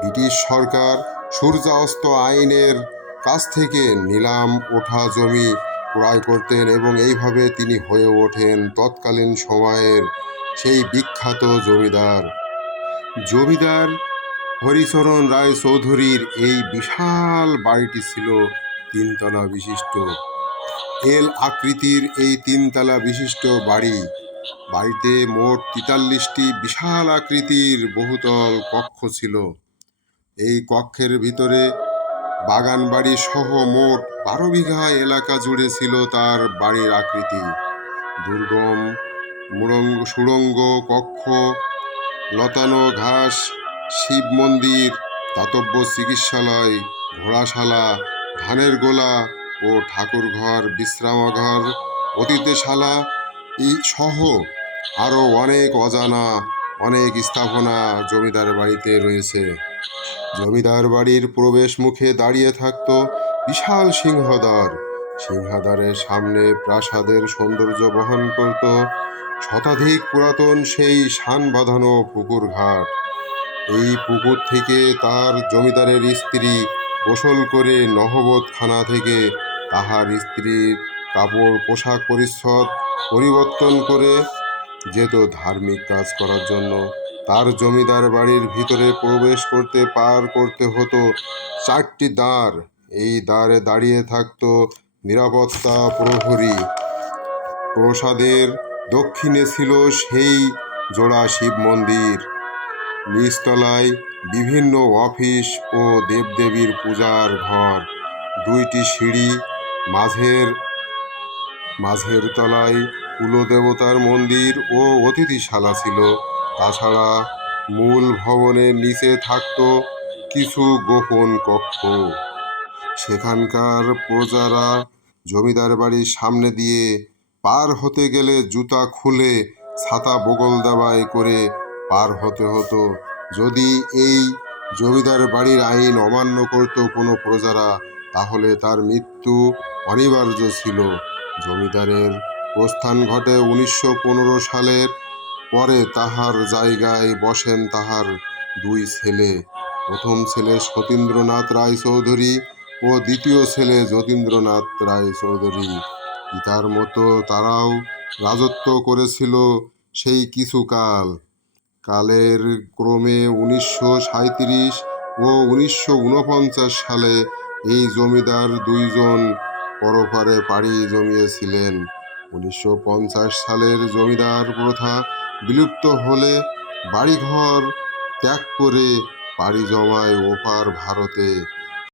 British সরকার সূর্যাস্ত আইনের কাছ থেকে নিলাম ওঠা জমি ক্রয় করতেন এবং এইভাবে তিনি হয়ে ওঠেন তৎকালীন সময়ের সেই বিখ্যাত জমিদার। জমিদার হরিচরণ রায় চৌধুরীর এই বিশাল বাড়িটি ছিল তিনতলা বিশিষ্ট। এল আকৃতির এই তিনতলা বিশিষ্ট বাড়ি। বাড়িতে মোট তেতাল্লিশটি বিশাল আকৃতির বহুতল কক্ষ ছিল। এই কক্ষের ভিতরে বাগান বাড়ি সহ মোট বারো বিঘা এলাকা জুড়ে ছিল তার বাড়ির আকৃতি। দুর্গম, মুরঙ্গ সুড়ঙ্গ কক্ষ, লতানো ঘাস, শিব মন্দির, দাতব্য চিকিৎসালয়, ঘোড়াশালা, ধানের গোলা ও ঠাকুরঘর বিশ্রামাঘর অতিথিশালা সহ আরও অনেক অজানা অনেক স্থাপনা জমিদার বাড়িতে রয়েছে। জমিদার বাড়ির প্রবেশ মুখে দাঁড়িয়ে থাকত বিশাল সিংহদ্বার। সিংহাদ্বারের সামনে প্রাসাদের সৌন্দর্য বহন করত শতাধিক পুরাতন সেই শান বাঁধানো পুকুর ঘাট। এই পুকুর থেকে তার জমিদারের স্ত্রী গোসল করে নহবতখানা থেকে তাহার স্ত্রীর কাপড় পোশাক পরিচ্ছদ পরিবর্তন করে যেত ধার্মিক কাজ করার জন্য তার জমিদার বাড়ির ভিতরে প্রবেশ করতে পার করতে হতো। চারটি দ্বার, এই দ্বারে দাঁড়িয়ে থাকতো নিরাপত্তা প্রহরী। প্রসাদের দক্ষিণে ছিল সেই জোড়া শিব মন্দির। নিচতলায় বিভিন্ন অফিস ও দেবদেবীর পূজার ঘর। দুইটি সিঁড়ি, মাঝের মাঝের তলায় কুলদেবতার মন্দির ও অতিথিশালা ছিল। তাছাড়া মূল ভবনের নিচে থাকত কিছু গোপন কক্ষ। সেখানকার প্রজারা জমিদার বাড়ির সামনে দিয়ে পার হতে গেলে জুতা খুলে ছাতা বগল দেওয়ায় করে পার হতে হতো। যদি এই জমিদার বাড়ির আইন অমান্য করত কোনো প্রজারা, তাহলে তার মৃত্যু অনিবার্য ছিল। জমিদারের প্রস্থান ঘটে উনিশশো পনেরো সালের পরে তাহার জায়গায় বসেন তাহার দুই ছেলে। প্রথম ছেলে সতীন্দ্রনাথ রায় চৌধুরী ও দ্বিতীয় ছেলে যতীন্দ্রনাথ রায় চৌধুরী পিতার মতো তারাও রাজত্ব করেছিল সেই কিছুকাল কালের ক্রমে উনিশশো সাঁইত্রিশ ও উনিশশো উনপঞ্চাশ সালে এই জমিদার দুইজন পরপারে পাড়ি জমিয়েছিলেন। উনিশশো পঞ্চাশ সালের জমিদার প্রথা বিলুপ্ত হলে বাড়িঘর ত্যাগ করে পাড়ি জমায় ওপার ভারতে